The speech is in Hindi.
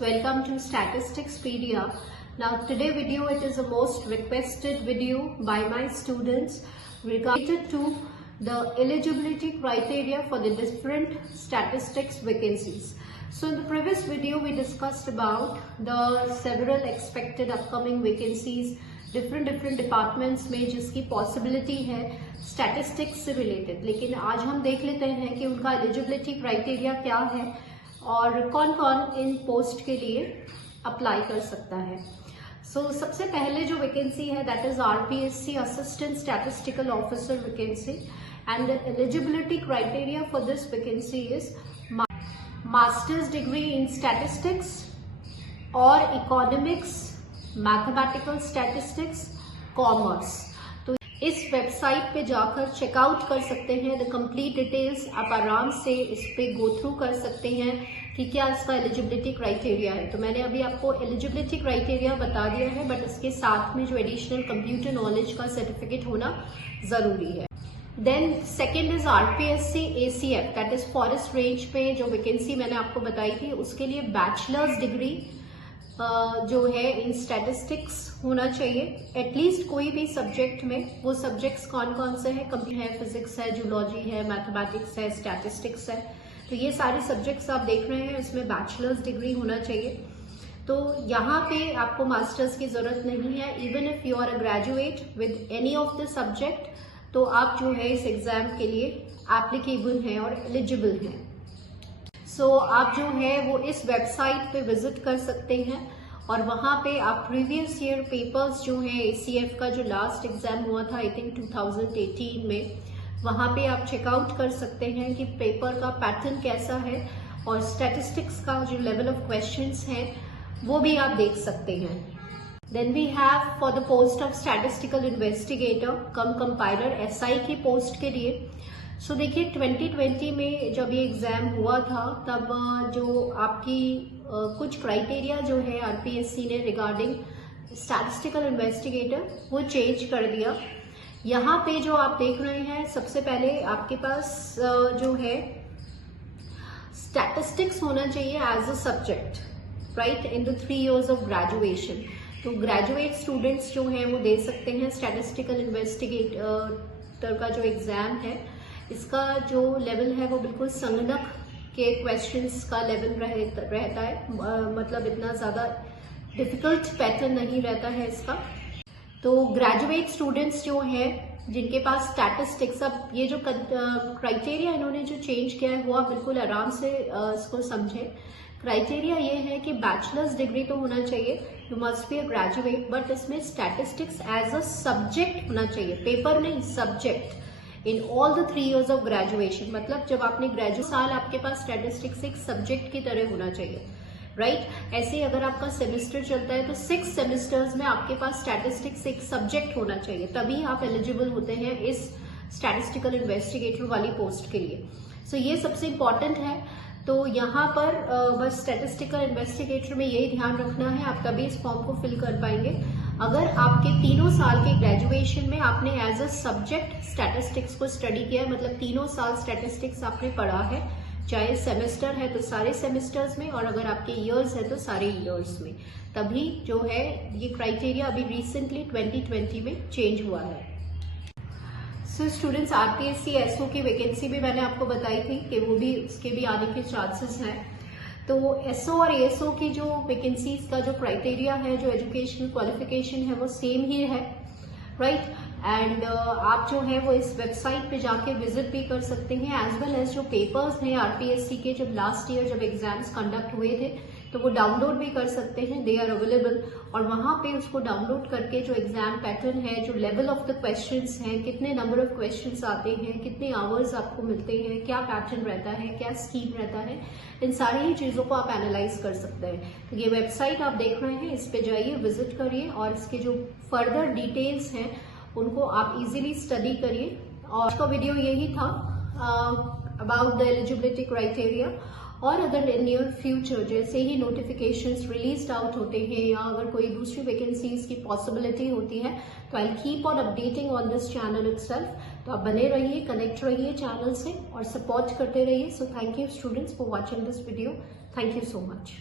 welcome to Statisticspedia. Now today video, it is the most requested video by my students related to the eligibility criteria for the different statistics vacancies. So in the previous video we discussed about the several expected upcoming vacancies different departments में जिसकी possibility है statistics से related, लेकिन आज हम देख लेते हैं कि उनका eligibility criteria क्या है और कौन कौन इन पोस्ट के लिए अप्लाई कर सकता है. सबसे पहले जो वैकेंसी है that is RPSC assistant statistical officer vacancy and the eligibility criteria for this vacancy is masters degree in statistics और इकोनॉमिक्स, मैथमेटिकल स्टैटिस्टिक्स, कॉमर्स. तो इस वेबसाइट पे जाकर चेकआउट कर सकते हैं द कंप्लीट डिटेल्स. आप आराम से इस पे गो थ्रू कर सकते हैं कि क्या इसका एलिजिबिलिटी क्राइटेरिया है. तो मैंने अभी आपको एलिजिबिलिटी क्राइटेरिया बता दिया है, बट इसके साथ में जो एडिशनल कंप्यूटर नॉलेज का सर्टिफिकेट होना जरूरी है. Then second is RPSC ACF, that is forest range पे जो वैकेंसी मैंने आपको बताई थी, उसके लिए बैचलर्स डिग्री जो है इन स्टैटिस्टिक्स होना चाहिए. एटलीस्ट कोई भी सब्जेक्ट में. वो सब्जेक्ट्स कौन कौन से हैं? कंप्यूटर है, फिजिक्स है, जूलॉजी है, मैथमेटिक्स है, स्टैटिस्टिक्स है. तो ये सारे सब्जेक्ट्स आप देख रहे हैं, इसमें बैचलर्स डिग्री होना चाहिए. तो यहाँ पे आपको मास्टर्स की जरूरत नहीं है. Even if you are a graduate with any of the subject, तो आप जो है इस एग्जाम के लिए एप्लीकेबल हैं और एलिजिबल हैं. आप जो है वो इस वेबसाइट पे विजिट कर सकते हैं और वहां पे आप प्रीवियस ईयर पेपर्स जो है एसीएफ का जो लास्ट एग्जाम हुआ था आई थिंक 2018 में, वहां पे आप चेकआउट कर सकते हैं कि पेपर का पैटर्न कैसा है और स्टैटिस्टिक्स का जो लेवल ऑफ क्वेश्चंस है वो भी आप देख सकते हैं. Then we have for the post of statistical investigator cum compiler SI की पोस्ट के लिए. देखिए 2020 में जब ये एग्जाम हुआ था तब जो आपकी कुछ क्राइटेरिया जो है आरपीएससी ने रिगार्डिंग स्टैटिस्टिकल इन्वेस्टिगेटर वो चेंज कर दिया. यहाँ पे जो आप देख रहे हैं, सबसे पहले आपके पास जो है स्टैटिस्टिक्स होना चाहिए as a subject, right, in the 3 years of graduation. तो ग्रेजुएट स्टूडेंट्स जो हैं वो दे सकते हैं स्टैटिस्टिकल इन्वेस्टिगेटर का जो एग्जाम है. इसका जो लेवल है वो बिल्कुल संगणक के क्वेश्चंस का लेवल रहता है, मतलब इतना ज्यादा डिफिकल्ट पैटर्न नहीं रहता है इसका. तो ग्रेजुएट स्टूडेंट्स जो हैं जिनके पास स्टैटिस्टिक्स, अब ये जो क्राइटेरिया इन्होंने जो चेंज किया है वो आप बिल्कुल आराम से इसको समझें. क्राइटेरिया ये है कि बैचलर्स डिग्री तो होना चाहिए, you must be a graduate, but इसमें स्टैटिस्टिक्स एज अ सब्जेक्ट होना चाहिए, पेपर नहीं, subject in all the 3 years of graduation. मतलब जब आपने ग्रेजुएट साल आपके पास स्टैटिस्टिक्स एक सब्जेक्ट की तरह होना चाहिए, राइट. ऐसे अगर आपका सेमेस्टर चलता है तो 6 सेमेस्टर्स में आपके पास स्टैटिस्टिक्स एक सब्जेक्ट होना चाहिए, तभी आप एलिजिबल होते हैं इस स्टैटिस्टिकल इन्वेस्टिगेटर वाली पोस्ट के लिए. ये सबसे इंपॉर्टेंट है. तो यहाँ पर बस स्टैटिस्टिकल इन्वेस्टिगेटर में यही ध्यान रखना है, आप तभी इस फॉर्म को फिल कर पाएंगे अगर आपके 3 साल के ग्रेजुएशन में आपने एज अ सब्जेक्ट स्टैटिस्टिक्स को स्टडी किया है. मतलब 3 साल स्टैटिस्टिक्स आपने पढ़ा है, चाहे सेमेस्टर है तो सारे सेमेस्टर्स में, और अगर आपके ईयर्स है तो सारे ईयर्स में. तभी जो है ये क्राइटेरिया अभी रिसेंटली 2020 में चेंज हुआ है. स्टूडेंट्स, आरपीएससी एसओ की वैकेंसी भी मैंने आपको बताई थी कि वो भी उसके भी आने के चांसेस हैं. तो एसओ और एएसओ की जो वैकेंसीज का जो क्राइटेरिया है, जो एजुकेशनल क्वालिफिकेशन है, वो सेम ही है, राइट. एंड आप जो है वो इस वेबसाइट पे जाके विजिट भी कर सकते हैं, एज वेल एज जो पेपर्स हैं आरपीएससी के जब लास्ट ईयर जब एग्जाम्स कंडक्ट हुए थे तो वो डाउनलोड भी कर सकते हैं, दे आर अवेलेबल. और वहां पे उसको डाउनलोड करके जो एग्जाम पैटर्न है, जो लेवल ऑफ द क्वेश्चंस हैं, कितने नंबर ऑफ क्वेश्चंस आते हैं, कितने आवर्स आपको मिलते हैं, क्या पैटर्न रहता है, क्या स्कीम रहता है, इन सारी ही चीजों को आप एनालाइज कर सकते हैं. तो ये वेबसाइट आप देख रहे हैं, इस पे जाइए, विजिट करिए और इसके जो फर्दर डिटेल्स हैं उनको आप इजीली स्टडी करिए. और इसका वीडियो यही था अबाउट द एलिजिबिलिटी क्राइटेरिया. और अगर इन नियर फ्यूचर जैसे ही नोटिफिकेशंस रिलीज आउट होते हैं या अगर कोई दूसरी वैकेंसीज की पॉसिबिलिटी होती है तो I keep on updating on this channel itself. तो आप बने रहिए, कनेक्ट रहिए चैनल से और सपोर्ट करते रहिए. So thank you students for watching this video. Thank you so much.